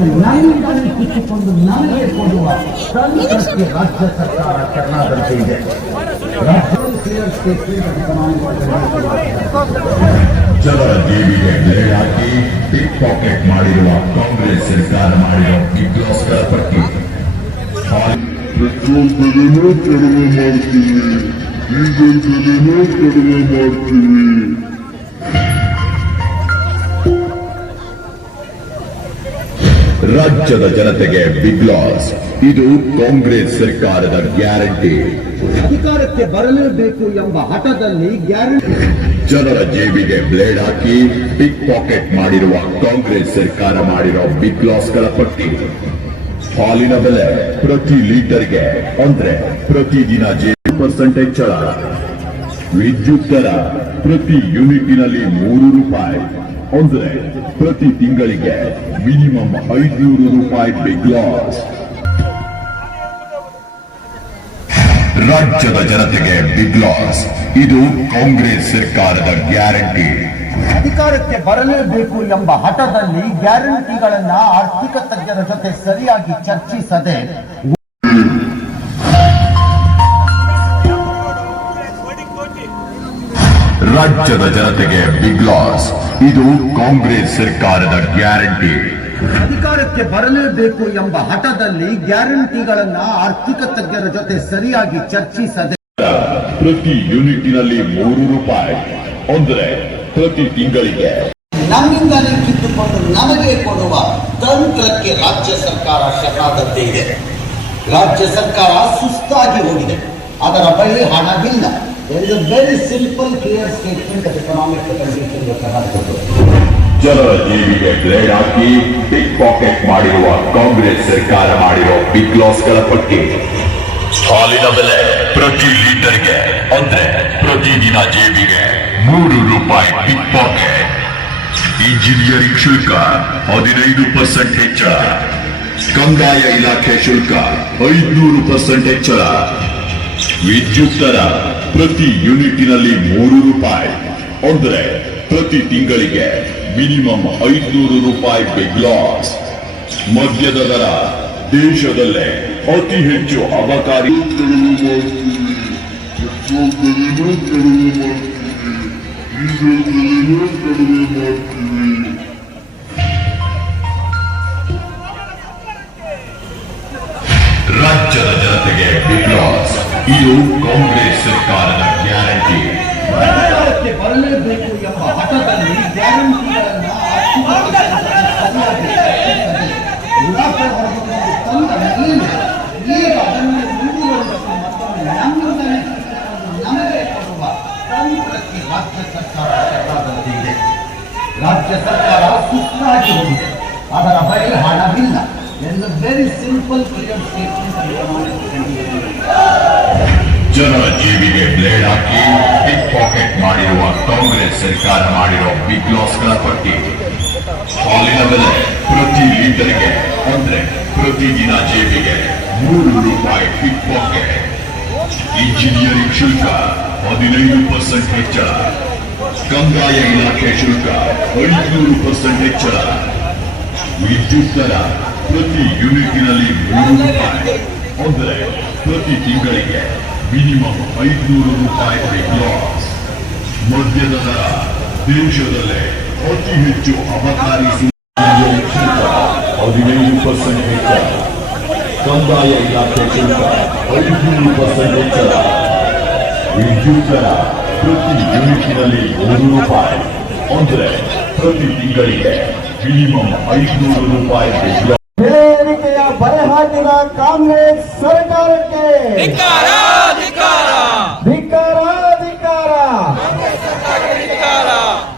ನಮ್ಮಿಂದಲೇ ಕಿತ್ತುಕೊಂಡು ನಮಗೆ ಕೊಡುವ ತಂತ್ರಕ್ಕೆ ರಾಜ್ಯ ಸರ್ಕಾರ ಶರಣಾದಂತೆ ಇದೆ. ಜನರ ಜೇಬಿಗೆ ಬ್ಲೇಡ್ ಹಾಕಿ ಪಿಕ್ ಪಾಕೆಟ್ ಮಾಡಿರುವ ಕಾಂಗ್ರೆಸ್ ಸರ್ಕಾರ ಮಾಡಿರುವ ಬಿಗ್ ಲಾಸ್ಗಳ ಪಟ್ಟಿ. ಪೆಟ್ರೋಲ್ ಬೆಲೆನೂ ಕಡಿಮೆ ಮಾಡ್ತೀವಿ, ಡೀಸೆಲ್ ಬೆಲೆನೂ ಕಡಿಮೆ ಮಾಡ್ತೀವಿ. ರಾಜ್ಯದ ಜನತೆಗೆ ಬಿಗ್ ಲಾಸ್. ಇದು ಕಾಂಗ್ರೆಸ್ ಸರ್ಕಾರದ ಗ್ಯಾರಂಟಿ. ಅಧಿಕಾರಕ್ಕೆ ಬರಲೇಬೇಕು ಎಂಬ ಹಠದಲ್ಲಿ ಗ್ಯಾರಂಟಿ. ಜನರ ಜೇಬಿಗೆ ಬ್ಲೇಡ್ ಹಾಕಿ ಪಿಕ್ ಪಾಕೆಟ್ ಮಾಡಿರುವ ಕಾಂಗ್ರೆಸ್ ಸರ್ಕಾರ ಮಾಡಿರೋ ಬಿಗ್ ಲಾಸ್ಗಳ ಪಟ್ಟಿ. ಹಾಲಿನ ಬೆಲೆ ಪ್ರತಿ ಲೀಟರ್ಗೆ ಅಂದ್ರೆ ಪ್ರತಿದಿನ 0% ಹೆಚ್ಚಳ. ವಿದ್ಯುತ್ ದರ ಪ್ರತಿ ಯೂನಿಟಿನಲ್ಲಿ 3 ರೂಪಾಯಿ ಅಂದ್ರೆ ಪ್ರತಿ ತಿಂಗಳಿಗೆ ಮಿನಿಮಮ್ 500 ರೂಪಾಯಿ ಬಿಗ್ ಲಾಸ್. ರಾಜ್ಯದ ಜನತೆಗೆ ಬಿಗ್ ಲಾಸ್. ಇದು ಕಾಂಗ್ರೆಸ್ ಸರ್ಕಾರದ ಗ್ಯಾರಂಟಿ. ಅಧಿಕಾರಕ್ಕೆ ಬರಲೇಬೇಕು ಎಂಬ ಹಠದಲ್ಲಿ ಗ್ಯಾರಂಟಿಗಳನ್ನ ಆರ್ಥಿಕ ತಜ್ಞರ ಜೊತೆ ಸರಿಯಾಗಿ ಚರ್ಚಿಸದೆ ರಾಜ್ಯದ ಜನತೆಗೆ ಬಿಗ್ ಲಾಸ್. ಇದು ಕಾಂಗ್ರೆಸ್ ಸರ್ಕಾರದ ಗ್ಯಾರಂಟಿ. ಅಧಿಕಾರಕ್ಕೆ ಬರಲೇಬೇಕು ಎಂಬ ಹಠದಲ್ಲಿ ಗ್ಯಾರಂಟಿಗಳನ್ನ ಆರ್ಥಿಕ ತಜ್ಞರ ಜೊತೆ ಸರಿಯಾಗಿ ಚರ್ಚಿಸದೆ ಪ್ರತಿ ಯೂನಿಟಿನಲ್ಲಿ 3 ರೂಪಾಯಿ ಅಂದ್ರೆ ಪ್ರತಿ ತಿಂಗಳಿಗೆ ನಮ್ಮಿಂದಲೇ ಕಿತ್ತುಕೊಂಡು ನಮಗೆ ಕೊಡುವ ತಂತ್ರಕ್ಕೆ ರಾಜ್ಯ ಸರ್ಕಾರ ಶರಣಾದಂತೆ ಇದೆ. ರಾಜ್ಯ ಸರ್ಕಾರ ಸುಸ್ತಾಗಿ ಹೋಗಿದೆ. ಅದರ ಬಳಿ ಹಣವಿಲ್ಲ. Very simple clear statement of economic condition. ಜನರ ಜೇಬಿಗೆ ಬ್ಲೇಡ್ ಹಾಕಿ ಪಿಕ್ ಪಾಕೆಟ್ ಮಾಡಿರುವ ಕಾಂಗ್ರೆಸ್ ಸರ್ಕಾರ ಮಾಡಿರೋ ಬಿಗ್ ಲಾಸ್ಗಳ ಪಟ್ಟಿ. ಹಾಲಿನ ಬೆಲೆ ಪ್ರತಿ ಲೀಟರ್ಗೆ ಅಂದ್ರೆ ಪ್ರತಿದಿನ ಜೇಬಿಗೆ 3 ರೂಪಾಯಿ ಪಿಕ್ ಪಾಕೆಟ್. ಇಂಜಿನಿಯರಿಂಗ್ ಶುಲ್ಕ 15% ಹೆಚ್ಚಳ. ಕಂದಾಯ ಇಲಾಖೆ ಶುಲ್ಕ 500% ಹೆಚ್ಚಳ. ವಿದ್ಯುತ್ ದರ ಪ್ರತಿ ಯೂನಿಟಿನಲ್ಲಿ 3 ರೂಪಾಯಿ ಅಂದ್ರೆ ಪ್ರತಿ ತಿಂಗಳಿಗೆ ಮಿನಿಮಮ್ 500 ರೂಪಾಯಿ ಬಿಗ್ ಲಾಸ್. ಮದ್ಯದ ದರ ದೇಶದಲ್ಲೇ ಅತಿ ಹೆಚ್ಚು ಅಬಕಾರಿ. ಕಡಿಮೆ ಮಾಡ್ತೀವಿ, ಪೆಟ್ರೋಲ್ ಬೆಲೆನೂ ಕಡಿಮೆ ಮಾಡ್ತೀವಿ, ಡೀಸೆಲ್ ಬೆಲೆನೂ ಕಡಿಮೆ ಮಾಡ್ತೀವಿ. ರಾಜ್ಯದ ಜನತೆಗೆ ಬಿಗ್ ಲಾಸ್. ಇದು ಕಾಂಗ್ರೆಸ್ ಸರ್ಕಾರದ ಗ್ಯಾರಂಟಿ. ಅಧಿಕಾರಕ್ಕೆ ಬರಲೇಬೇಕು ಎಂಬ ಹಠದಲ್ಲಿ ಗ್ಯಾರಂಟಿಗಳನ್ನ ಈಗ ಅದನ್ನು ಮುಂದುವರಿಸಿ ಮತ್ತೊಮ್ಮೆ ನಮ್ಮಿಂದಲೇ ನಮಗೆ ಕೊಡುವ ತಂತ್ರಕ್ಕೆ ರಾಜ್ಯ ಸರ್ಕಾರ ಶರಣಾದಂತೆ ಇದೆ. ರಾಜ್ಯ ಸರ್ಕಾರ ಸುಸ್ತಾಗಿ ಹೋಗಿದೆ. ಅದರ ಬಳಿ ಹಣವಿಲ್ಲ. Very simple clear statement. ಜನರ ಜೇಬಿಗೆ ಬ್ಲೇಡ್ ಹಾಕಿ ಪಿಕ್ ಪಾಕೆಟ್ ಮಾಡಿರುವ ಕಾಂಗ್ರೆಸ್ ಸರ್ಕಾರ ಮಾಡಿರೋ ಬಿಗ್ ಲಾಸ್ಗಳ ಪಟ್ಟಿ. ಹಾಲಿನ ಬೆಲೆ ಪ್ರತಿ ಲೀಟರ್ಗೆ ಅಂದ್ರೆ ಪ್ರತಿದಿನ ಜೇಬಿಗೆ 3 ರೂಪಾಯಿ ಪಿಕ್ ಪಾಕೆಟ್. ಇಂಜಿನಿಯರಿಂಗ್ ಶುಲ್ಕ 15% ಹೆಚ್ಚಳ. ಕಂದಾಯ ಇಲಾಖೆ ಶುಲ್ಕ 500% ಹೆಚ್ಚಳ. ವಿದ್ಯುತ್ ದರ ಪ್ರತಿ ಯೂನಿಟಿನಲ್ಲಿ 3 ರೂಪಾಯಿ ಅಂದ್ರೆ ಪ್ರತಿ ತಿಂಗಳಿಗೆ ಮಿನಿಮಮ್ 500 ರೂಪಾಯಿ ಬಿಗ್ ಲಾಸ್. ಮದ್ಯದ ದರ ದೇಶದಲ್ಲೇ ಅತಿ ಹೆಚ್ಚು ಅಬಕಾರಿ. 15% ಹೆಚ್ಚಳ. ಕಂದಾಯ ಇಲಾಖೆ ಶುಲ್ಕ 500% ಹೆಚ್ಚಳ. ವಿದ್ಯುತ್ ದರ ಪ್ರತಿ ಯೂನಿಟಿನಲ್ಲಿ 3 ರೂಪಾಯಿ ಅಂದ್ರೆ ಪ್ರತಿ ತಿಂಗಳಿಗೆ ಮಿನಿಮಮ್ 500 ರೂಪಾಯಿ ಬಿಗ್ ಲಾಸ್. ಬೆಲೆ ಏರಿಕೆಯ ಬರೆ ಹಾಕಿದ ಕಾಂಗ್ರೆಸ್ ಸರ್ಕಾರಕ್ಕೆ ಧಿಕ್ಕಾರ.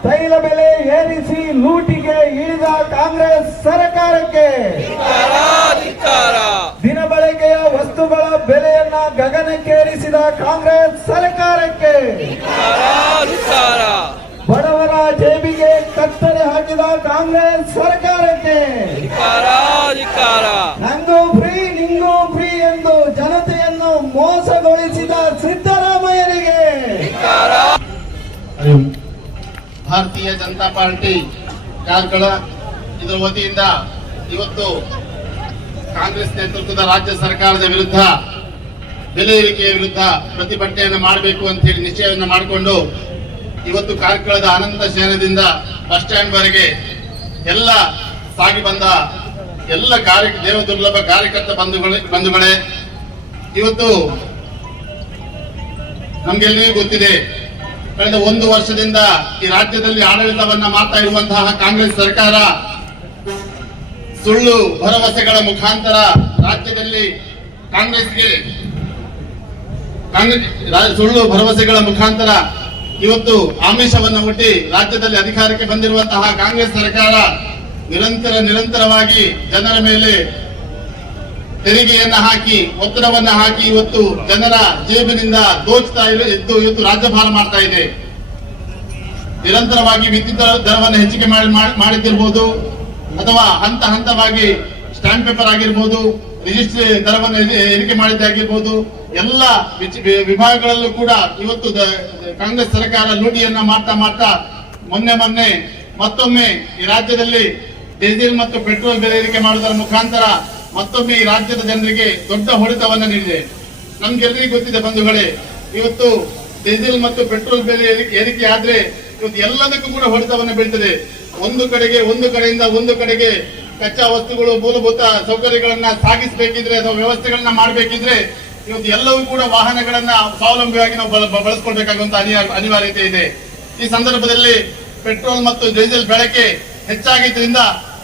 ತೈಲ ಬೆಲೆ ಏರಿಸಿ ಲೂಟಿಗೆ ಇಳಿದ ಕಾಂಗ್ರೆಸ್ ಸರ್ಕಾರಕ್ಕೆ ದಿನಬಳಕೆಯ ವಸ್ತುಗಳ ಬೆಲೆಯನ್ನ ಗಗನಕ್ಕೇರಿಸಿದ ಕಾಂಗ್ರೆಸ್ ಸರ್ಕಾರಕ್ಕೆ ಬಡವರ ಜೇಬಿಗೆ ಕತ್ತರಿ ಹಾಕಿದ ಕಾಂಗ್ರೆಸ್ ಸರ್ಕಾರಕ್ಕೆ ನಂಗೂ ಫ್ರೀ ನಿಂಗೂ ಫ್ರೀ ಎಂದು ಜನತೆಯನ್ನು ಮೋಸಗೊಳಿಸಿದ ಸಿದ್ದರಾಮಯ್ಯರಿಗೆ ಭಾರತೀಯ ಜನತಾ ಪಾರ್ಟಿ ಕಾರ್ಕಳ ಇದರ ವತಿಯಿಂದ ಇವತ್ತು ಕಾಂಗ್ರೆಸ್ ನೇತೃತ್ವದ ರಾಜ್ಯ ಸರ್ಕಾರದ ವಿರುದ್ಧ ಬೆಲೆ ಏರಿಕೆಯ ವಿರುದ್ಧ ಪ್ರತಿಭಟನೆಯನ್ನು ಮಾಡಬೇಕು ಅಂತ ಹೇಳಿ ನಿಶ್ಚಯವನ್ನು ಮಾಡಿಕೊಂಡು ಇವತ್ತು ಕಾರ್ಕಳದ ಅನಂತ ಶಯನದಿಂದ ಬಸ್ ಸ್ಟ್ಯಾಂಡ್ ವರೆಗೆ ಎಲ್ಲ ಸಾಗಿ ಬಂದ ಎಲ್ಲ ದೇವದುರ್ಲಭ ಕಾರ್ಯಕರ್ತ ಬಂಧುಗಳೇ, ಇವತ್ತು ನಮ್ಗೆಲ್ಲರಿಗೂ ಗೊತ್ತಿದೆ, ಕಳೆದ 1 ವರ್ಷದಿಂದ ಈ ರಾಜ್ಯದಲ್ಲಿ ಆಡಳಿತವನ್ನ ಮಾಡ್ತಾ ಇರುವಂತಹ ಕಾಂಗ್ರೆಸ್ ಸರ್ಕಾರ ಸುಳ್ಳು ಭರವಸೆಗಳ ಮುಖಾಂತರ ರಾಜ್ಯದಲ್ಲಿ ಸುಳ್ಳು ಭರವಸೆಗಳ ಮುಖಾಂತರ ಇವತ್ತು ಆಮಿಷವನ್ನು ಒಡ್ಡಿ ರಾಜ್ಯದಲ್ಲಿ ಅಧಿಕಾರಕ್ಕೆ ಬಂದಿರುವಂತಹ ಕಾಂಗ್ರೆಸ್ ಸರ್ಕಾರ ನಿರಂತರವಾಗಿ ಜನರ ಮೇಲೆ ತೆರಿಗೆಯನ್ನ ಹಾಕಿ ಒತ್ತಡವನ್ನ ಹಾಕಿ ಇವತ್ತು ಜನರ ಜೇಬಿನಿಂದ ದೋಚ್ತಾ ಇದ್ದು ಇವತ್ತು ರಾಜ್ಯಭಾರ ಮಾಡ್ತಾ ಇದೆ. ನಿರಂತರವಾಗಿ ವಿದ್ಯುತ್ ದರವನ್ನು ಹೆಚ್ಚಿಗೆ ಮಾಡಿದ್ದಿರ್ಬೋದು, ಅಥವಾ ಹಂತವಾಗಿ ಸ್ಟಾಂಪ್ ಪೇಪರ್ ಆಗಿರ್ಬೋದು, ರಿಜಿಸ್ಟ್ರಿ ದರವನ್ನು ಏರಿಕೆ ಮಾಡಿದ್ದಾಗಿರ್ಬೋದು, ಎಲ್ಲ ವಿಭಾಗಗಳಲ್ಲೂ ಕೂಡ ಇವತ್ತು ಕಾಂಗ್ರೆಸ್ ಸರ್ಕಾರ ಲೂಟಿಯನ್ನ ಮಾಡ್ತಾ ಮೊನ್ನೆ ಮತ್ತೊಮ್ಮೆ ಈ ರಾಜ್ಯದಲ್ಲಿ ಡೀಸೆಲ್ ಮತ್ತು ಪೆಟ್ರೋಲ್ ಬೆಲೆ ಏರಿಕೆ ಮಾಡುವುದರ ಮುಖಾಂತರ ಮತ್ತೊಮ್ಮೆ ಈ ರಾಜ್ಯದ ಜನರಿಗೆ ದೊಡ್ಡ ಹೊಡೆತವನ್ನು ನೀಡಿದೆ. ನಮ್ಗೆಲ್ಲರಿಗೂ ಗೊತ್ತಿದೆ ಬಂಧುಗಳೇ, ಇವತ್ತು ಡೀಸೆಲ್ ಮತ್ತು ಪೆಟ್ರೋಲ್ ಬೆಲೆ ಏರಿಕೆ ಆದ್ರೆ ಇವತ್ತು ಎಲ್ಲದಕ್ಕೂ ಕೂಡ ಹೊಡೆತವನ್ನು ಬೀಳ್ತದೆ. ಒಂದು ಕಡೆಯಿಂದ ಒಂದು ಕಡೆಗೆ ಕಚ್ಚಾ ವಸ್ತುಗಳು, ಮೂಲಭೂತ ಸೌಕರ್ಯಗಳನ್ನ ಸಾಗಿಸಬೇಕಿದ್ರೆ ಅಥವಾ ವ್ಯವಸ್ಥೆಗಳನ್ನ ಮಾಡಬೇಕಿದ್ರೆ ಇವತ್ತು ಎಲ್ಲವೂ ಕೂಡ ವಾಹನಗಳನ್ನ ಸ್ವಾವಲಂಬಿಯಾಗಿ ನಾವು ಬಳಸ್ಕೊಳ್ಬೇಕಾಗುವಂತ ಅನಿವಾರ್ಯತೆ ಇದೆ. ಈ ಸಂದರ್ಭದಲ್ಲಿ ಪೆಟ್ರೋಲ್ ಮತ್ತು ಡೀಸೆಲ್ ಬಳಕೆ ಹೆಚ್ಚಾಗಿದ್ದರಿಂದ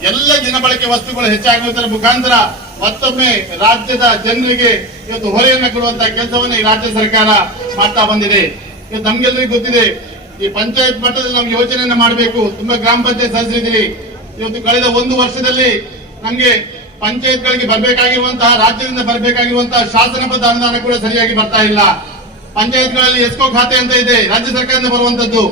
ಎಲ್ಲ ದಿನಬಳಕೆ ವಸ್ತುಗಳು ಹೆಚ್ಚಾಗುವುದರ ಮುಖಾಂತರ ಮತ್ತೊಮ್ಮೆ ರಾಜ್ಯದ ಜನರಿಗೆ ಇವತ್ತು ಹೊರೆಯನ್ನು ಕೊಡುವಂತಹ ಕೆಲಸವನ್ನು ಈ ರಾಜ್ಯ ಸರ್ಕಾರ ಮಾಡ್ತಾ ಬಂದಿದೆ. ಇವತ್ತು ನಮ್ಗೆಲ್ಲರಿಗೂ ಗೊತ್ತಿದೆ, ಈ ಪಂಚಾಯತ್ ಮಟ್ಟದಲ್ಲಿ ನಾವು ಯೋಜನೆಯನ್ನ ಮಾಡಬೇಕು. ತುಂಬಾ ಗ್ರಾಮ ಪಂಚಾಯತ್ ಸದಸ್ಯರಿದ್ದೀರಿ. ಇವತ್ತು ಕಳೆದ 1 ವರ್ಷದಲ್ಲಿ ನಮ್ಗೆ ಪಂಚಾಯತ್ಗಳಿಗೆ ಬರಬೇಕಾಗಿರುವಂತಹ ರಾಜ್ಯದಿಂದ ಬರಬೇಕಾಗಿರುವಂತಹ ಶಾಸನಬದ್ಧ ಅನುದಾನ ಕೂಡ ಸರಿಯಾಗಿ ಬರ್ತಾ ಇಲ್ಲ. ಪಂಚಾಯತ್ಗಳಲ್ಲಿ ಎಸ್ಕೋ ಖಾತೆ ಅಂತ ಇದೆ, ರಾಜ್ಯ ಸರ್ಕಾರದಿಂದ ಬರುವಂತದ್ದು.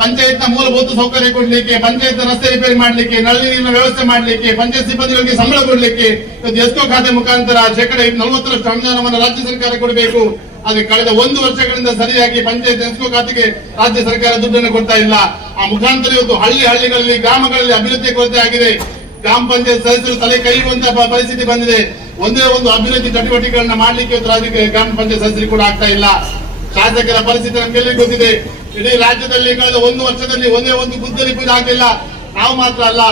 ಪಂಚಾಯತ್ನ ಮೂಲಭೂತ ಸೌಕರ್ಯ ಕೊಡ್ಲಿಕ್ಕೆ, ಪಂಚಾಯತ್ ರಸ್ತೆ ರಿಪೇರಿ ಮಾಡ್ಲಿಕ್ಕೆ, ನಲ್ಲಿ ನೀರಿನ ವ್ಯವಸ್ಥೆ ಮಾಡ್ಲಿಕ್ಕೆ, ಪಂಚಾಯತ್ ಸಿಬ್ಬಂದಿಗಳಿಗೆ ಸಂಬಳ ಕೊಡ್ಲಿಕ್ಕೆ ಇವತ್ತು ಎಸ್ಕೋ ಖಾತೆ ಮುಖಾಂತರ 40% ಅನುದಾನವನ್ನು ರಾಜ್ಯ ಸರ್ಕಾರ ಕೊಡಬೇಕು. ಆದ್ರೆ ಕಳೆದ 1 ವರ್ಷಗಳಿಂದ ಸರಿಯಾಗಿ ಪಂಚಾಯತ್ ಎಸ್ಕೋ ಖಾತೆಗೆ ರಾಜ್ಯ ಸರ್ಕಾರ ದುಡ್ಡನ್ನು ಕೊಡ್ತಾ ಇಲ್ಲ. ಆ ಮುಖಾಂತರ ಇವತ್ತು ಹಳ್ಳಿಗಳಲ್ಲಿ ಗ್ರಾಮಗಳಲ್ಲಿ ಅಭಿವೃದ್ಧಿ ಕೊರತೆ ಆಗಿದೆ. ಗ್ರಾಮ ಪಂಚಾಯತ್ ಸದಸ್ಯರು ತಲೆ ಕೈಯುವಂತಹ ಪರಿಸ್ಥಿತಿ ಬಂದಿದೆ. ಒಂದೇ ಒಂದು ಅಭಿವೃದ್ಧಿ ಚಟುವಟಿಕೆಗಳನ್ನ ಮಾಡ್ಲಿಕ್ಕೆ ಇವತ್ತು ಗ್ರಾಮ ಪಂಚಾಯತ್ ಸದಸ್ಯರು ಕೂಡ ಆಗ್ತಾ ಇಲ್ಲ. ಶಾಸಕರ ಪರಿಸ್ಥಿತಿ ನಮ್ಗೆಲ್ಲರಿಗೂ ಗೊತ್ತಿದೆ. ಇಡೀ ರಾಜ್ಯದಲ್ಲಿ ಕಳೆದ 1 ವರ್ಷದಲ್ಲಿ ಒಂದೇ ಒಂದು ಗುದ್ದಲಿ ಪೂಜೆ ಆಗಲಿಲ್ಲ. ನಾವು ಮಾತ್ರ ಅಲ್ಲ,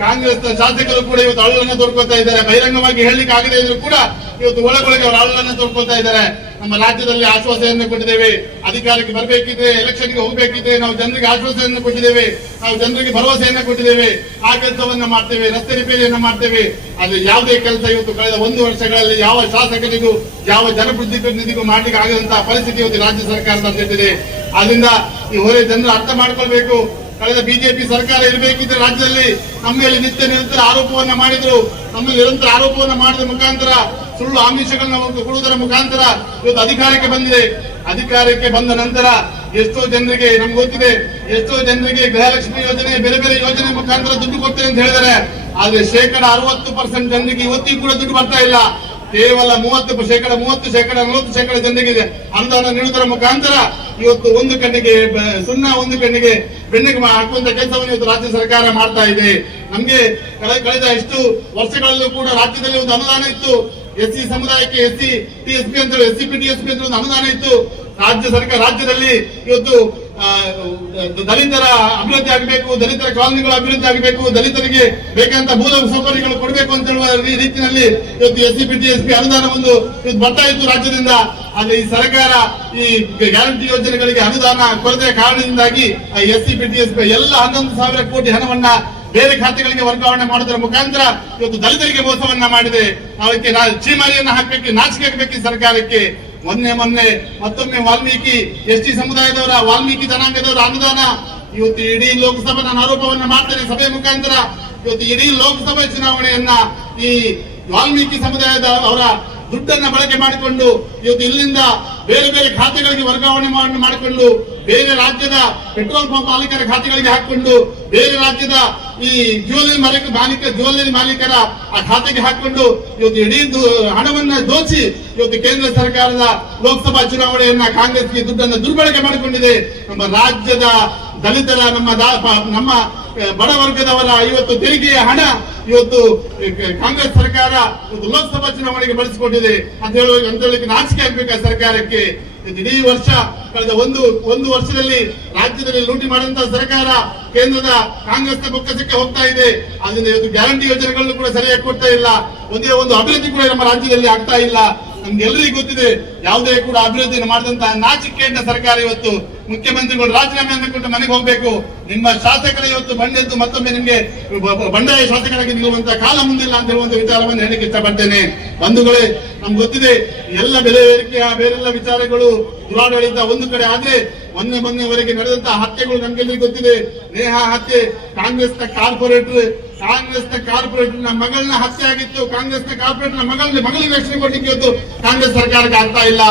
ಕಾಂಗ್ರೆಸ್ ಶಾಸಕರು ಕೂಡ ಇವತ್ತು ಅಳಲನ್ನು ತೋಡ್ಕೊಳ್ತಾ ಇದ್ದಾರೆ. ಬಹಿರಂಗವಾಗಿ ಹೇಳಲಿಕ್ಕೆ ಆಗದೇ ಇದ್ರು ಕೂಡ ಇವತ್ತು ಒಳಗೊಳಗೆ ಅವರು ಅಳಲನ್ನು ತೋಡ್ಕೊಳ್ತಾ ಇದ್ದಾರೆ. ನಮ್ಮ ರಾಜ್ಯದಲ್ಲಿ ಆಶ್ವಾಸನೆಯನ್ನು ಕೊಟ್ಟಿದ್ದೇವೆ, ಅಧಿಕಾರಕ್ಕೆ ಬರಬೇಕಿದ್ರೆ, ಎಲೆಕ್ಷನ್ಗೆ ಹೋಗಬೇಕಿದ್ರೆ ನಾವು ಜನರಿಗೆ ಆಶ್ವಾಸನೆಯನ್ನು ಕೊಟ್ಟಿದ್ದೇವೆ, ನಾವು ಜನರಿಗೆ ಭರವಸೆಯನ್ನು ಕೊಟ್ಟಿದ್ದೇವೆ. ಆ ಕೆಲಸವನ್ನ ಮಾಡ್ತೇವೆ, ರಸ್ತೆ ರಿಪೇರಿಯನ್ನ ಮಾಡ್ತೇವೆ. ಆದ್ರೆ ಯಾವುದೇ ಕೆಲಸ ಇವತ್ತು ಕಳೆದ 1 ವರ್ಷಗಳಲ್ಲಿ ಯಾವ ಶಾಸಕರಿಗೂ ಯಾವ ಜನಪ್ರತಿನಿಧಿಗೂ ಮಾಡ್ಲಿಕ್ಕೆ ಆಗದಂತಹ ಪರಿಸ್ಥಿತಿ ಇವತ್ತು ರಾಜ್ಯ ಸರ್ಕಾರ ತಂದಿದೆ. ಆದ್ರಿಂದ ಈ ಹೊರೆ ಜನರು ಅರ್ಥ ಮಾಡ್ಕೊಳ್ಬೇಕು. ಕಳೆದ ಬಿಜೆಪಿ ಸರ್ಕಾರ ಇರಬೇಕಿದ್ರೆ ರಾಜ್ಯದಲ್ಲಿ ನಮ್ಮ ಮೇಲೆ ನಿರಂತರ ಆರೋಪವನ್ನ ಮಾಡಿದ್ರು. ನಮ್ಮ ನಿರಂತರ ಆರೋಪವನ್ನ ಮಾಡಿದ ಮುಖಾಂತರ ಸುಳ್ಳು ಆಮಿಷಗಳನ್ನ ಕೊಡುವುದರ ಮುಖಾಂತರ ಇವತ್ತು ಅಧಿಕಾರಕ್ಕೆ ಬಂದಿದೆ. ಅಧಿಕಾರಕ್ಕೆ ಬಂದ ನಂತರ ಎಷ್ಟೋ ಜನರಿಗೆ ನಮ್ಗೆ ಗೊತ್ತಿದೆ, ಎಷ್ಟೋ ಜನರಿಗೆ ಗೃಹಲಕ್ಷ್ಮಿ ಯೋಜನೆ, ಬೇರೆ ಬೇರೆ ಯೋಜನೆ ಮುಖಾಂತರ ದುಡ್ಡು ಕೊಡ್ತೇನೆ ಅಂತ ಹೇಳಿದ್ದಾರೆ. ಆದ್ರೆ 60% ಜನರಿಗೆ ಇವತ್ತಿಗೂ ಕೂಡ ದುಡ್ಡು ಬರ್ತಾ ಇಲ್ಲ. ಕೇವಲ 30%, 40% ಜನರಿಗೆ ಅನುದಾನ ನೀಡುವುದರ ಮುಖಾಂತರ ಇವತ್ತು ಒಂದು ಕಣ್ಣಿಗೆ ಸುಣ್ಣ, ಒಂದು ಕಣ್ಣಿಗೆ ಬೆನ್ನಿಗೆ ಹಾಕುವಂತ ಕೆಲಸವನ್ನು ಇವತ್ತು ರಾಜ್ಯ ಸರ್ಕಾರ ಮಾಡ್ತಾ ಇದೆ. ನಮ್ಗೆ ಕಳೆದ ಇಷ್ಟು ವರ್ಷಗಳಲ್ಲೂ ಕೂಡ ರಾಜ್ಯದಲ್ಲಿ ಒಂದು ಅನುದಾನ ಇತ್ತು. ಎಸ್ಸಿ ಸಮುದಾಯಕ್ಕೆ ಎಸ್ಸಿ ಟಿಎಸ್ಪಿ ಅಂತ ಹೇಳಿ, ಎಸ್ಸಿ ಟಿಎಸ್ಪಿ ಅಂತ ಒಂದು ಅನುದಾನ ಇತ್ತು. ರಾಜ್ಯದಲ್ಲಿ ಇವತ್ತು ದಲಿತರ ಅಭಿವೃದ್ಧಿ ಆಗಬೇಕು, ದಲಿತರ ಕಾಲೋನಿಗಳ ಅಭಿವೃದ್ಧಿ ಆಗಬೇಕು, ದಲಿತರಿಗೆ ಬೇಕಾದಂತ ಮೂಲ ಸೌಕರ್ಯಗಳು ಕೊಡಬೇಕು ಅಂತ ಹೇಳುವ ರೀತಿಯಲ್ಲಿ ಇವತ್ತು ಎಸ್ಸಿ ಟಿಎಸ್ಪಿ ಅನುದಾನ ಇವತ್ತು ಬರ್ತಾ ಇತ್ತು ರಾಜ್ಯದಿಂದ. ಆದ್ರೆ ಈ ಸರ್ಕಾರ ಈ ಗ್ಯಾರಂಟಿ ಯೋಜನೆಗಳಿಗೆ ಅನುದಾನ ಕೊರತೆಯ ಕಾರಣದಿಂದಾಗಿ ಎಸ್ಸಿ ಟಿಎಸ್ಪಿ ಎಲ್ಲ 11,000 ಕೋಟಿ ಹಣವನ್ನ ಬೇರೆ ಖಾತೆಗಳಿಗೆ ವರ್ಗಾವಣೆ ಮಾಡೋದರ ಮುಖಾಂತರ ಇವತ್ತು ದಲಿತರಿಗೆ ಮೋಸವನ್ನ ಮಾಡಿದೆ. ಅದಕ್ಕೆ ಚೀಮಾರಿಯನ್ನ ಹಾಕಬೇಕು, ನಾಚಿಕೆ ಹಾಕಬೇಕು ಸರ್ಕಾರಕ್ಕೆ. ಮೊನ್ನೆ ಮತ್ತೊಮ್ಮೆ ವಾಲ್ಮೀಕಿ ಎಸ್ಟಿ ಸಮುದಾಯದವರ, ವಾಲ್ಮೀಕಿ ಜನಾಂಗದವರ ಅನುದಾನ ಇವತ್ತು ಇಡೀ ಲೋಕಸಭೆ, ನಾನು ಆರೋಪವನ್ನ ಮಾಡ್ತೇನೆ ಸಭೆ ಮುಖಾಂತರ, ಇವತ್ತು ಇಡೀ ಲೋಕಸಭೆ ಚುನಾವಣೆಯನ್ನ ಈ ವಾಲ್ಮೀಕಿ ಸಮುದಾಯದ ಅವರ ದುಡ್ಡನ್ನ ಬಳಕೆ ಮಾಡಿಕೊಂಡು ಇವತ್ತು ಇಲ್ಲಿಂದ ಬೇರೆ ಬೇರೆ ಖಾತೆಗಳಿಗೆ ವರ್ಗಾವಣೆ ಮಾಡಿಕೊಂಡು, ಬೇರೆ ರಾಜ್ಯದ ಪೆಟ್ರೋಲ್ ಪಂಪ್ ಮಾಲೀಕರ ಖಾತೆಗಳಿಗೆ ಹಾಕಿಕೊಂಡು, ಬೇರೆ ರಾಜ್ಯದ ಈ ಜ್ಯುವೆಲ್ಲರಿ ಮಾಲೀಕರ ಆ ಖಾತೆಗೆ ಹಾಕಿಕೊಂಡು ಇವತ್ತು ಇಡೀ ಹಣವನ್ನ ದೋಚಿ ಇವತ್ತು ಕೇಂದ್ರ ಸರ್ಕಾರದ ಲೋಕಸಭಾ ಚುನಾವಣೆಯನ್ನ ಕಾಂಗ್ರೆಸ್ಗೆ ದುಡ್ಡನ್ನು ದುರ್ಬಳಕೆ ಮಾಡಿಕೊಂಡಿದೆ. ನಮ್ಮ ರಾಜ್ಯದ ದಲಿತರ, ನಮ್ಮ ಬಡ ವರ್ಗದವರ ಇವತ್ತು ತೆರಿಗೆಯ ಹಣ ಇವತ್ತು ಕಾಂಗ್ರೆಸ್ ಸರ್ಕಾರ ಇವತ್ತು ಲೋಕಸಭಾ ಚುನಾವಣೆಗೆ ಬಳಸಿಕೊಂಡಿದೆ ಅಂತ ಹೇಳಲಿಕ್ಕೆ ನಾಚಿಕೆ ಆಗ್ಬೇಕಾ ಸರ್ಕಾರಕ್ಕೆ? ಇಡೀ ವರ್ಷ ಕಳೆದ ಒಂದು ವರ್ಷದಲ್ಲಿ ರಾಜ್ಯದಲ್ಲಿ ಲೂಟಿ ಮಾಡಿದಂತಹ ಸರ್ಕಾರ ಕೇಂದ್ರದ ಕಾಂಗ್ರೆಸ್ನ ಬೊಕ್ಕಸಕ್ಕೆ ಹೋಗ್ತಾ ಇದೆ. ಅದರಿಂದ ಇವತ್ತು ಗ್ಯಾರಂಟಿ ಯೋಜನೆಗಳನ್ನು ಕೂಡ ಸರಿಯಾಗಿ ಕೊಡ್ತಾ ಇಲ್ಲ. ಒಂದೇ ಒಂದು ಅಭಿವೃದ್ಧಿ ಕೂಡ ನಮ್ಮ ರಾಜ್ಯದಲ್ಲಿ ಆಗ್ತಾ ಇಲ್ಲ. ನಮ್ಗೆಲ್ಲರಿಗೂ ಗೊತ್ತಿದೆ, ಯಾವುದೇ ಕೂಡ ಅಭಿವೃದ್ಧಿಯನ್ನು ಮಾಡಿದಂತಹ ನಾಚಿಕೆಯಿಂದ ಸರ್ಕಾರ ಇವತ್ತು ಮುಖ್ಯಮಂತ್ರಿಗಳು ರಾಜೀನಾಮೆ ಕೊಟ್ಟು ಮನೆಗೆ ಹೋಗ್ಬೇಕು. ನಿಮ್ಮ ಶಾಸಕರ ಇವತ್ತು ಬಂಡೆದ್ದು ಮತ್ತೊಮ್ಮೆ ನಿಮ್ಗೆ ಬಂಡಾಯ ಶಾಸಕರಾಗಿ ನಿಲ್ಲುವಂತಹ ಕಾಲ ಮುಂದಿಲ್ಲ ಅಂತ ಹೇಳುವಂತ ವಿಚಾರವನ್ನು ಹೇಳಲಿಕ್ಕೆ ಇಷ್ಟಪಡ್ತೇನೆ. ಬಂಧುಗಳೇ, ನಮ್ಗೆ ಗೊತ್ತಿದೆ ಎಲ್ಲ ಬೆಲೆ ಏರಿಕೆಯ ಬೇರೆಲ್ಲ ವಿಚಾರಗಳು ದುರಾಡಳಿತ ಒಂದು ಕಡೆ ಆದ್ರೆ ಮೊನ್ನೆವರೆಗೆ ನಡೆದಂತಹ ಹತ್ಯೆಗಳು ನಮ್ಗೆಲ್ಲರಿಗೂ ಗೊತ್ತಿದೆ. ನೇಹಾ ಹತ್ಯೆ, ಕಾಂಗ್ರೆಸ್ನ ಕಾರ್ಪೊರೇಟರ್ ನ ಮಗಳನ್ನ ಹತ್ಯೆ ಆಗಿತ್ತು. ಕಾಂಗ್ರೆಸ್ನ ಕಾರ್ಪೊರೇಟರ್ ಮಗಳಿಗೆ ರಕ್ಷಣೆ ಕೊಡ್ಲಿಕ್ಕೆ ಇವತ್ತು ಕಾಂಗ್ರೆಸ್ ಸರ್ಕಾರಕ್ಕೆ ಆಗ್ತಾ ಇಲ್ಲ.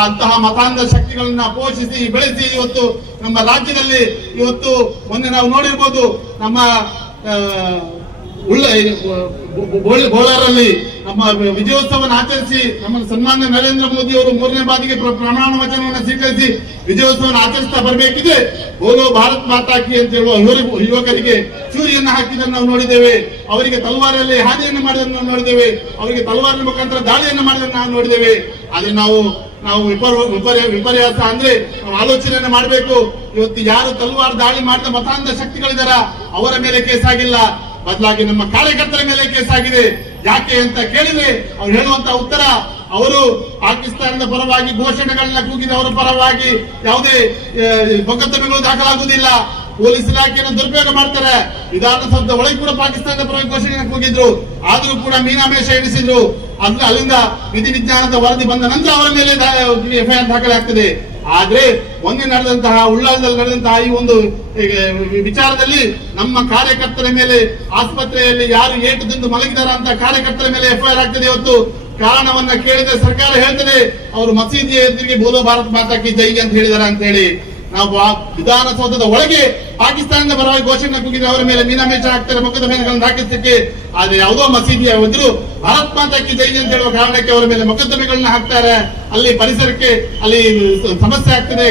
ಅಂತಹ ಮತಾಂಧ ಶಕ್ತಿಗಳನ್ನ ಪೋಷಿಸಿ ಬೆಳೆಸಿ ಇವತ್ತು ನಮ್ಮ ರಾಜ್ಯದಲ್ಲಿ ಇವತ್ತು ಮೊನ್ನೆ ನಾವು ನೋಡಿರ್ಬೋದು, ನಮ್ಮ ಬೋಳಾರಲ್ಲಿ ನಮ್ಮ ವಿಜಯೋತ್ಸವವನ್ನು ಆಚರಿಸಿ ನಮ್ಮ ಸನ್ಮಾನ್ಯ ನರೇಂದ್ರ ಮೋದಿ ಅವರು 3ನೇ ಬಾರಿಗೆ ಪ್ರಮಾಣ ವಚನವನ್ನು ಸ್ವೀಕರಿಸಿ ವಿಜಯೋತ್ಸವವನ್ನು ಆಚರಿಸ್ತಾ ಬರಬೇಕಿದೆ. ಬೋಲೋ ಭಾರತ್ ಮಾತಾ ಕಿ ಅಂತ ಹೇಳುವ ಯುವಕರಿಗೆ ಚೂರಿಯನ್ನು ಹಾಕಿದ್ದನ್ನು ನಾವು ನೋಡಿದ್ದೇವೆ. ಅವರಿಗೆ ತಲವಾರಲ್ಲಿ ಹಾನಿಯನ್ನು ಮಾಡಿದನ್ನು ನಾವು ನೋಡಿದ್ದೇವೆ. ಅವರಿಗೆ ತಲವಾರಿನ ಮುಖಾಂತರ ದಾಳಿಯನ್ನು ಮಾಡಿದನ್ನು ನಾವು ನೋಡಿದ್ದೇವೆ. ಆದ್ರೆ ನಾವು ವಿಪರ್ಯಾಸ ಅಂದ್ರೆ ನಾವು ಆಲೋಚನೆಯನ್ನು ಮಾಡಬೇಕು. ಇವತ್ತು ಯಾರು ತಲವಾರು ದಾಳಿ ಮಾಡಿದ ಮತಾಂಧ ಶಕ್ತಿಗಳಿದಾರ ಅವರ ಮೇಲೆ ಕೇಸ್ ಆಗಿಲ್ಲ, ಬದಲಾಗಿ ನಮ್ಮ ಕಾರ್ಯಕರ್ತರ ಮೇಲೆ ಕೇಸ್ ಆಗಿದೆ. ಯಾಕೆ ಅಂತ ಕೇಳಿದ್ರೆ ಅವ್ರು ಹೇಳುವಂತ ಉತ್ತರ, ಅವರು ಪಾಕಿಸ್ತಾನದ ಪರವಾಗಿ ಘೋಷಣೆಗಳನ್ನ ಕೂಗಿದವರ ಪರವಾಗಿ ಯಾವುದೇ ಮೊಕದ್ದಮೆಗಳು ದಾಖಲಾಗುವುದಿಲ್ಲ. ಪೊಲೀಸ್ ಇಲಾಖೆಯನ್ನು ದುರುಪಯೋಗ ಮಾಡ್ತಾರೆ. ವಿಧಾನಸೌಧದ ಒಳಗೆ ಕೂಡ ಪಾಕಿಸ್ತಾನದ ಪರವಾಗಿ ಘೋಷಣೆಯನ್ನು ಕೂಗಿದ್ರು, ಆದ್ರೂ ಕೂಡ ಮೀನಾಮೇಷ ಎಣಿಸಿದ್ರು. ಅಲ್ಲಿಂದ ವಿಧಿವಿಜ್ಞಾನದ ವರದಿ ಬಂದ ನಂತರ ಅವರ ಮೇಲೆ ಎಫ್ಐಆರ್ ದಾಖಲಾಗ್ತದೆ. ಆದ್ರೆ ಮೊನ್ನೆ ನಡೆದಂತಹ ಉಳ್ಳಾಲದಲ್ಲಿ ನಡೆದಂತಹ ಈ ಒಂದು ವಿಚಾರದಲ್ಲಿ ನಮ್ಮ ಕಾರ್ಯಕರ್ತರ ಮೇಲೆ ಆಸ್ಪತ್ರೆಯಲ್ಲಿ ಯಾರು ಏಟು ತಿಂದು ಮಲಗಿದಾರ ಅಂತ ಕಾರ್ಯಕರ್ತರ ಮೇಲೆ ಎಫ್ಐಆರ್ ಆಗ್ತದೆ. ಇವತ್ತು ಕಾರಣವನ್ನ ಕೇಳಿದ್ರೆ ಸರ್ಕಾರ ಹೇಳ್ತದೆ ಅವರು ಮಸೀದಿಯ ಎದುರಿಗೆ ಬೋಲೋ ಭಾರತ್ ಮಾತಾ ಕಿ ಜೈ ಅಂತ ಹೇಳಿದಾರ ಅಂತ ಹೇಳಿ. ನಾವು ವಿಧಾನಸೌಧದ ಒಳಗೆ ಪಾಕಿಸ್ತಾನದ ಪರವಾಗಿ ಘೋಷಣೆ ಕೂಗಿದ್ರೆ ಅವರ ಮೇಲೆ ಮೀನಾಮೇಷ ಹಾಕ್ತಾರೆ, ಮೊಕದ್ದಮೆಗಳನ್ನು ದಾಖಲಿಸಲಿಕ್ಕೆ. ಆದ್ರೆ ಯಾವುದೋ ಮಸೀದಿಯ ಎದುರು ಭಾರತ್ ಮಾತಾ ಕಿ ಜೈ ಅಂತ ಹೇಳುವ ಕಾರಣಕ್ಕೆ ಅವರ ಮೇಲೆ ಮೊಕದ್ದಮೆಗಳನ್ನ ಹಾಕ್ತಾರೆ. ಅಲ್ಲಿ ಪರಿಸರಕ್ಕೆ ಅಲ್ಲಿ ಸಮಸ್ಯೆ ಆಗ್ತದೆ,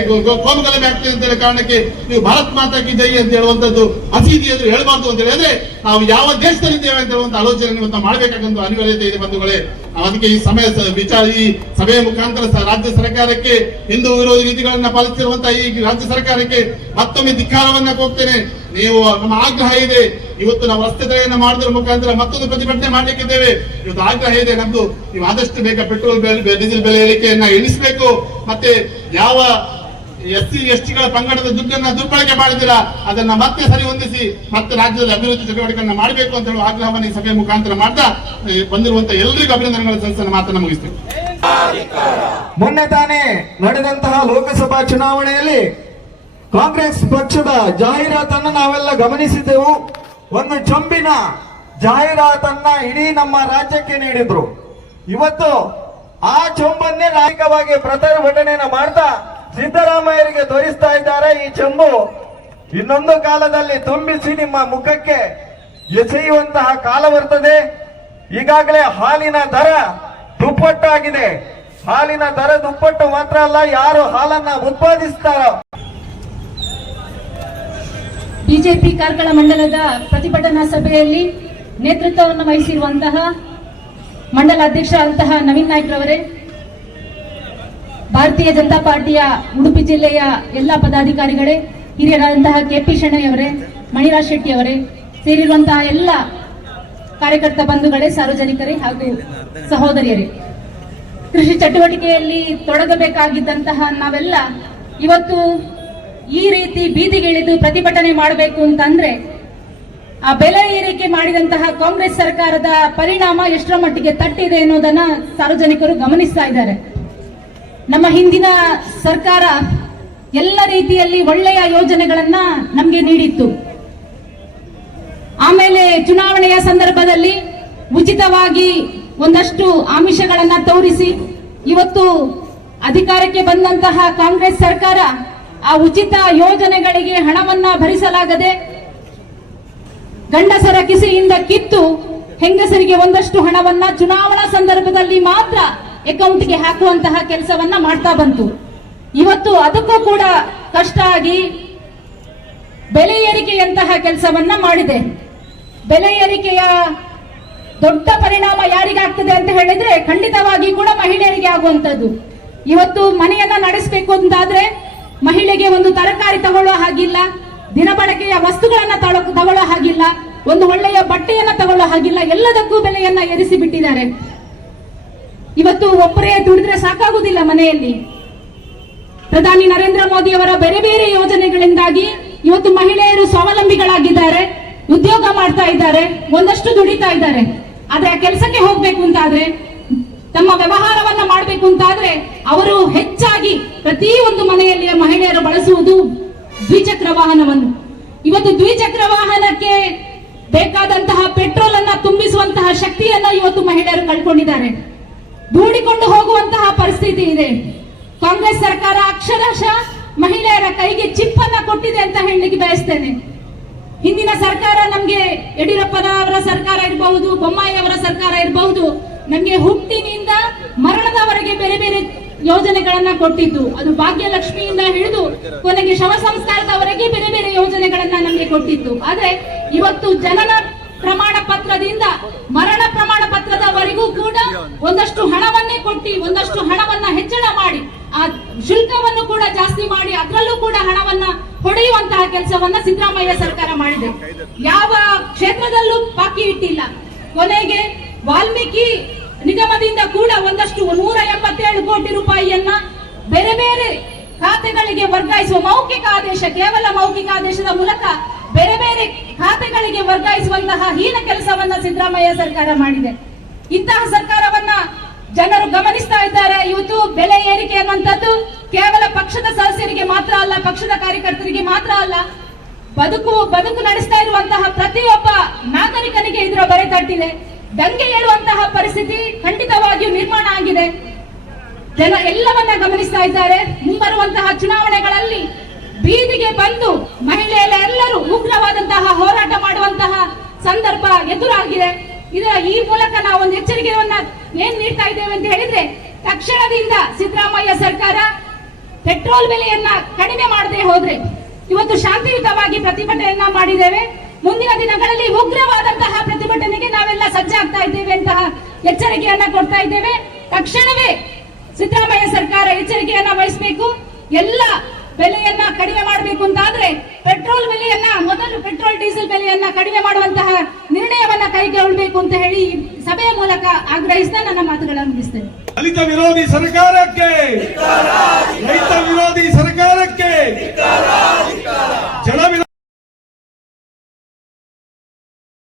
ಕೋಮುಗಲಭೆ ಆಗ್ತದೆ ಅಂತ ಹೇಳೋ ಕಾರಣಕ್ಕೆ ನೀವು ಭಾರತ್ ಮಾತಾ ಕಿ ಜೈ ಅಂತ ಹೇಳುವಂತದ್ದು ಮಸೀದಿ ಎದುರು ಹೇಳಬಾರ್ದು ಅಂತ ಹೇಳಿದ್ರೆ ನಾವು ಯಾವ ದೇಶದಲ್ಲಿದ್ದೇವೆ ಅಂತ ಹೇಳುವಂತ ಆಲೋಚನೆ ಇವತ್ತು ಮಾಡಬೇಕಾದಂತ ಅನಿವಾರ್ಯತೆ ಇದೆ ಬಂಧುಗಳೇ. ನಾವು ಅದಕ್ಕೆ ಈ ಈ ಸಭೆಯ ಮುಖಾಂತರ ರಾಜ್ಯ ಸರ್ಕಾರಕ್ಕೆ ಹಿಂದೂ ವಿರೋಧಿ ನೀತಿಗಳನ್ನ ಪಾಲಿಸಿರುವಂತಹ ಈ ರಾಜ್ಯ ಸರ್ಕಾರಕ್ಕೆ ಮತ್ತೊಮ್ಮೆ ಧಿಕ್ಕಾರವನ್ನ ಹೋಗ್ತೇನೆ. ನೀವು ನಮ್ಮ ಆಗ್ರಹ ಇದೆ, ಇವತ್ತು ನಾವು ರಸ್ತೆ ತಡೆಯನ್ನ ಮಾಡೋದ್ರ ಮುಖಾಂತರ ಮತ್ತೊಂದು ಪ್ರತಿಭಟನೆ ಮಾಡ್ಲಿಕ್ಕಿದ್ದೇವೆ. ಇವತ್ತು ಆಗ್ರಹ ಇದೆ ನಮ್ದು, ನೀವು ಆದಷ್ಟು ಬೇಗ ಪೆಟ್ರೋಲ್ ಡೀಸೆಲ್ ಬೆಲೆ ಏರಿಕೆಯನ್ನ ಇಳಿಸಬೇಕು. ಮತ್ತೆ ಯಾವ SC/STಗಳ ಪಂಗಡದ ದುಡ್ಡನ್ನ ದುರ್ಬಳಕೆ ಮಾಡಿದಿರಾ ಅದನ್ನ ಮತ್ತೆ ಸರಿ ಹೊಂದಿಸಿ ಮತ್ತೆ ರಾಜ್ಯದಲ್ಲಿ ಅಭಿವೃದ್ಧಿ ಚಟುವಟಿಕೆಗಳನ್ನ ಮಾಡಬೇಕು ಅಂತ ಹೇಳುವ ಆಗ್ರಹವನ್ನು ಈ ಸಭೆಯ ಮುಖಾಂತರ ಮಾಡ್ತಾ ಬಂದಿರುವಂತಹ ಎಲ್ಲರಿಗೂ ಅಭಿನಂದನೆಗಳ ಸಲ್ಲಿಸಲು ಮಾತನ್ನ ಮುಗಿಸ್ತೇವೆ. ಮೊನ್ನೆ ತಾನೇ ನಡೆದಂತಹ ಲೋಕಸಭಾ ಚುನಾವಣೆಯಲ್ಲಿ ಕಾಂಗ್ರೆಸ್ ಪಕ್ಷದ ಜಾಹೀರಾತನ್ನು ನಾವೆಲ್ಲ ಗಮನಿಸಿದ್ದೆವು. ಒಂದು ಚೊಂಬಿನ ಜಾಹೀರಾತನ್ನ ಇಡೀ ನಮ್ಮ ರಾಜ್ಯಕ್ಕೆ ನೀಡಿದ್ರು. ಇವತ್ತು ಆ ಚೊಂಬನ್ನೇ ನಾಯಕವಾಗಿ ಪ್ರತಿಭಟನೆಯನ್ನು ಮಾಡ್ತಾ ಸಿದ್ದರಾಮಯ್ಯರಿಗೆ ತೋರಿಸ್ತಾ ಇದ್ದಾರೆ. ಈ ಚೆಂಬು ಇನ್ನೊಂದು ಕಾಲದಲ್ಲಿ ತುಂಬಿಸಿ ನಿಮ್ಮ ಮುಖಕ್ಕೆ ಎಸೆಯುವಂತಹ ಕಾಲ ಬರ್ತದೆ. ಈಗಾಗಲೇ ಹಾಲಿನ ದರ ದುಪ್ಪಟ್ಟಾಗಿದೆ. ಹಾಲಿನ ದರ ದುಪ್ಪಟ್ಟು ಮಾತ್ರ ಅಲ್ಲ, ಯಾರು ಹಾಲನ್ನ ಉತ್ಪಾದಿಸ್ತಾರೋ. ಬಿಜೆಪಿ ಕಾರ್ಕಳ ಮಂಡಲದ ಪ್ರತಿಭಟನಾ ಸಭೆಯಲ್ಲಿ ನೇತೃತ್ವವನ್ನು ವಹಿಸಿರುವಂತಹ ಮಂಡಲ ಅಧ್ಯಕ್ಷ ಅಂತಹ ನವೀನ್ ನಾಯ್ಕರವರೇ, ಭಾರತೀಯ ಜನತಾ ಪಾರ್ಟಿಯ ಉಡುಪಿ ಜಿಲ್ಲೆಯ ಎಲ್ಲ ಪದಾಧಿಕಾರಿಗಳೇ, ಹಿರಿಯರಾದಂತಹ KP ಶೆಣೈ ಅವರೇ, ಮಣಿರಾಜ್ ಶೆಟ್ಟಿ ಅವರೇ, ಸೇರಿರುವಂತಹ ಎಲ್ಲ ಕಾರ್ಯಕರ್ತ ಬಂಧುಗಳೇ, ಸಾರ್ವಜನಿಕರೇ ಹಾಗೂ ಸಹೋದರಿಯರೇ, ಕೃಷಿ ಚಟುವಟಿಕೆಯಲ್ಲಿ ತೊಡಗಬೇಕಾಗಿದ್ದಂತಹ ನಾವೆಲ್ಲ ಇವತ್ತು ಈ ರೀತಿ ಬೀದಿಗಿಳಿದು ಪ್ರತಿಭಟನೆ ಮಾಡಬೇಕು ಅಂತಂದ್ರೆ ಆ ಬೆಲೆ ಏರಿಕೆ ಮಾಡಿದಂತಹ ಕಾಂಗ್ರೆಸ್ ಸರ್ಕಾರದ ಪರಿಣಾಮ ಎಷ್ಟರ ಮಟ್ಟಿಗೆ ತಟ್ಟಿದೆ ಅನ್ನೋದನ್ನ ಸಾರ್ವಜನಿಕರು ಗಮನಿಸ್ತಾ ಇದ್ದಾರೆ. ನಮ್ಮ ಹಿಂದಿನ ಸರ್ಕಾರ ಎಲ್ಲ ರೀತಿಯಲ್ಲಿ ಒಳ್ಳೆಯ ಯೋಜನೆಗಳನ್ನ ನಮಗೆ ನೀಡಿತ್ತು. ಆಮೇಲೆ ಚುನಾವಣೆಯ ಸಂದರ್ಭದಲ್ಲಿ ಉಚಿತವಾಗಿ ಒಂದಷ್ಟು ಆಮಿಷಗಳನ್ನ ತೋರಿಸಿ ಇವತ್ತು ಅಧಿಕಾರಕ್ಕೆ ಬಂದಂತಹ ಕಾಂಗ್ರೆಸ್ ಸರ್ಕಾರ ಆ ಉಚಿತ ಯೋಜನೆಗಳಿಗೆ ಹಣವನ್ನ ಭರಿಸಲಾಗದೆ ಗಂಡಸರ ಕಿಸೆಯಿಂದ ಕಿತ್ತು ಹೆಂಗಸರಿಗೆ ಒಂದಷ್ಟು ಹಣವನ್ನ ಚುನಾವಣಾ ಸಂದರ್ಭದಲ್ಲಿ ಮಾತ್ರ ಅಕೌಂಟ್ಗೆ ಹಾಕುವಂತಹ ಕೆಲಸವನ್ನ ಮಾಡ್ತಾ ಬಂತು. ಇವತ್ತು ಅದಕ್ಕೂ ಕೂಡ ಕಷ್ಟ ಆಗಿ ಬೆಲೆ ಏರಿಕೆಯಂತಹ ಕೆಲಸವನ್ನ ಮಾಡಿದೆ. ಬೆಲೆ ಏರಿಕೆಯ ದೊಡ್ಡ ಪರಿಣಾಮ ಯಾರಿಗಾಗ್ತದೆ ಅಂತ ಹೇಳಿದ್ರೆ ಖಂಡಿತವಾಗಿ ಕೂಡ ಮಹಿಳೆಯರಿಗೆ ಆಗುವಂತದ್ದು. ಇವತ್ತು ಮನೆಯನ್ನ ನಡೆಸಬೇಕು ಅಂತಾದ್ರೆ ಮಹಿಳೆಗೆ ಒಂದು ತರಕಾರಿ ತಗೊಳ್ಳೋ ಹಾಗಿಲ್ಲ, ದಿನಬಳಕೆಯ ವಸ್ತುಗಳನ್ನ ತಗೊಳ್ಳೋ ಹಾಗಿಲ್ಲ, ಒಂದು ಒಳ್ಳೆಯ ಬಟ್ಟೆಯನ್ನ ತಗೊಳ್ಳೋ ಹಾಗಿಲ್ಲ, ಎಲ್ಲದಕ್ಕೂ ಬೆಲೆಯನ್ನ ಏರಿಸಿ ಬಿಟ್ಟಿದ್ದಾರೆ. ಇವತ್ತು ಒಬ್ಬರೇ ದುಡಿದ್ರೆ ಸಾಕಾಗುವುದಿಲ್ಲ ಮನೆಯಲ್ಲಿ. ಪ್ರಧಾನಿ ನರೇಂದ್ರ ಮೋದಿ ಅವರ ಬೇರೆ ಬೇರೆ ಯೋಜನೆಗಳಿಂದಾಗಿ ಇವತ್ತು ಮಹಿಳೆಯರು ಸ್ವಾವಲಂಬಿಗಳಾಗಿದ್ದಾರೆ, ಉದ್ಯೋಗ ಮಾಡ್ತಾ ಇದ್ದಾರೆ, ಒಂದಷ್ಟು ದುಡಿತಾ ಇದ್ದಾರೆ. ಆದ್ರೆ ಆ ಕೆಲಸಕ್ಕೆ ಹೋಗ್ಬೇಕು ಅಂತಾದ್ರೆ, ತಮ್ಮ ವ್ಯವಹಾರವನ್ನ ಮಾಡಬೇಕು ಅಂತಾದ್ರೆ ಅವರು ಹೆಚ್ಚಾಗಿ ಪ್ರತಿಯೊಂದು ಮನೆಯಲ್ಲಿ ಮಹಿಳೆಯರು ಬಳಸುವುದು ದ್ವಿಚಕ್ರ ವಾಹನವನ್ನು. ಇವತ್ತು ದ್ವಿಚಕ್ರ ವಾಹನಕ್ಕೆ ಬೇಕಾದಂತಹ ಪೆಟ್ರೋಲ್ ಅನ್ನ ತುಂಬಿಸುವಂತಹ ಶಕ್ತಿಯನ್ನ ಇವತ್ತು ಮಹಿಳೆಯರು ಕಳ್ಕೊಂಡಿದ್ದಾರೆ. ದೂಡಿಕೊಂಡು ಹೋಗುವಂತಹ ಪರಿಸ್ಥಿತಿ ಇದೆ. ಕಾಂಗ್ರೆಸ್ ಸರ್ಕಾರ ಅಕ್ಷರಶಃ ಮಹಿಳೆಯರ ಕೈಗೆ ಚಿಪ್ ಅನ್ನ ಕೊಟ್ಟಿದೆ ಅಂತ ಹೇಳಲಿಕ್ಕೆ ಬಯಸ್ತೇನೆ. ಹಿಂದಿನ ಸರ್ಕಾರ ನಮ್ಗೆ ಯಡಿಯೂರಪ್ಪನವರ ಸರ್ಕಾರ ಇರಬಹುದು, ಬೊಮ್ಮಾಯಿ ಅವರ ಸರ್ಕಾರ ಇರಬಹುದು, ನಮ್ಗೆ ಹುಟ್ಟಿನಿಂದ ಮರಣದವರೆಗೆ ಬೇರೆ ಬೇರೆ ಯೋಜನೆಗಳನ್ನ ಕೊಟ್ಟಿದ್ದು. ಅದು ಭಾಗ್ಯಲಕ್ಷ್ಮಿಯಿಂದ ಹಿಡಿದು ಕೊನೆಗೆ ಶವ ಸಂಸ್ಕಾರದವರೆಗೆ ಬೇರೆ ಬೇರೆ ಯೋಜನೆಗಳನ್ನ ನಮ್ಗೆ ಕೊಟ್ಟಿತ್ತು. ಆದ್ರೆ ಇವತ್ತು ಜನನ ಪ್ರಮಾಣ ಪತ್ರದಿಂದ ಮರಣ ಪ್ರಮಾಣ ಪತ್ರದವರೆಗೂ ಕೂಡ ಒಂದಷ್ಟು ಹಣವನ್ನೇ ಕೊಟ್ಟು, ಒಂದಷ್ಟು ಹಣವನ್ನ ಹೆಚ್ಚಳ ಮಾಡಿ, ಆ ಶುಲ್ಕವನ್ನು ಕೂಡ ಜಾಸ್ತಿ ಮಾಡಿ, ಅದರಲ್ಲೂ ಕೂಡ ಹಣವನ್ನ ಹೊಡೆಯುವಂತಹ ಕೆಲಸವನ್ನ ಸಿದ್ದರಾಮಯ್ಯ ಸರ್ಕಾರ ಮಾಡಿದೆ. ಯಾವ ಕ್ಷೇತ್ರದಲ್ಲೂ ಬಾಕಿ ಇಟ್ಟಿಲ್ಲ. ಕೊನೆಗೆ ವಾಲ್ಮೀಕಿ ನಿಗಮದಿಂದ ಕೂಡ ಒಂದಷ್ಟು 187 ಕೋಟಿ ರೂಪಾಯಿಯನ್ನ ಬೇರೆ ಬೇರೆ ಖಾತೆಗಳಿಗೆ ವರ್ಗಾಯಿಸುವ ಮೌಖಿಕ ಆದೇಶ, ಕೇವಲ ಮೌಖಿಕ ಆದೇಶದ ಮೂಲಕ ಬೇರೆ ಬೇರೆ ಖಾತೆಗಳಿಗೆ ವರ್ಗಾಯಿಸುವಂತಹ ಹೀನ ಕೆಲಸವನ್ನ ಸಿದ್ದರಾಮಯ್ಯ ಸರ್ಕಾರ ಮಾಡಿದೆ. ಇಂತಹ ಸರ್ಕಾರವನ್ನ ಜನರು ಗಮನಿಸ್ತಾ ಇದ್ದಾರೆ. ಇವತ್ತು ಬೆಲೆ ಏರಿಕೆ ಅನ್ನುವಂಥದ್ದು ಕೇವಲ ಪಕ್ಷದ ಸದಸ್ಯರಿಗೆ ಮಾತ್ರ ಅಲ್ಲ, ಪಕ್ಷದ ಕಾರ್ಯಕರ್ತರಿಗೆ ಮಾತ್ರ ಅಲ್ಲ, ಬದುಕು ನಡೆಸ್ತಾ ಇರುವಂತಹ ಪ್ರತಿಯೊಬ್ಬ ನಾಗರಿಕನಿಗೆ ಇದರ ಬರೆ ತಟ್ಟಿದೆ. ದಂಗೆ ಏಳುವಂತಹ ಪರಿಸ್ಥಿತಿ ಖಂಡಿತವಾಗಿಯೂ ನಿರ್ಮಾಣ ಆಗಿದೆ. ಜನ ಎಲ್ಲವನ್ನ ಗಮನಿಸ್ತಾ ಇದ್ದಾರೆ. ಮುಂಬರುವಂತಹ ಚುನಾವಣೆಗಳಲ್ಲಿ ಬೀದಿಗೆ ಬಂದು ಮಹಿಳೆಯರೆಲ್ಲರೂ ಉಗ್ರವಾದಂತಹ ಹೋರಾಟ ಮಾಡುವಂತಹ ಸಂದರ್ಭ ಎದುರಾಗಿದೆ. ಈ ಮೂಲಕ ನಾವು ಒಂದು ಎಚ್ಚರಿಕೆಯನ್ನ ಏನ್ ನೀಡ್ತಾ ಇದ್ದೇವೆ ಅಂತ ಹೇಳಿದ್ರೆ, ತಕ್ಷಣದಿಂದ ಸಿದ್ದರಾಮಯ್ಯ ಸರ್ಕಾರ ಪೆಟ್ರೋಲ್ ಬೆಲೆಯನ್ನ ಕಡಿಮೆ ಮಾಡದೆ ಹೋದ್ರೆ, ಇವತ್ತು ಶಾಂತಿಯುತವಾಗಿ ಪ್ರತಿಭಟನೆಯನ್ನ ಮಾಡಿದ್ದೇವೆ, ಮುಂದಿನ ದಿನಗಳಲ್ಲಿ ಉಗ್ರವಾದಂತಹ ಪ್ರತಿಭಟನೆಗೆ ನಾವೆಲ್ಲ ಸಜ್ಜಾಗ್ತಾ ಇದ್ದೇವೆ ಅಂತಹ ಎಚ್ಚರಿಕೆಯನ್ನ ಕೊಡ್ತಾ ಇದ್ದೇವೆ. ತಕ್ಷಣವೇ ಸಿದ್ದರಾಮಯ್ಯ ಸರ್ಕಾರ ಎಚ್ಚರಿಕೆಯನ್ನ ವಹಿಸಬೇಕು. ಎಲ್ಲ ಬೆಲೆಯನ್ನ ಕಡಿಮೆ ಮಾಡಬೇಕು ಅಂತಾದ್ರೆ ಪೆಟ್ರೋಲ್ ಬೆಲೆಯನ್ನ ಮೊದಲು ಪೆಟ್ರೋಲ್ ಡೀಸೆಲ್ ಬೆಲೆಯನ್ನ ಕಡಿಮೆ ಮಾಡುವಂತಹ ನಿರ್ಣಯವನ್ನ ಕೈಗೊಳ್ಳಬೇಕು ಅಂತ ಹೇಳಿ ಸಭೆಯ ಮೂಲಕ ಆಗ್ರಹಿಸ್ತಾ ನನ್ನ ಮಾತುಗಳನ್ನು ಮುಗಿಸ್ತೇನೆ. ದಲಿತ ವಿರೋಧಿ ಸರ್ಕಾರಕ್ಕೆ, ರೈತ ವಿರೋಧಿ ಸರ್ಕಾರಕ್ಕೆ, ಜನ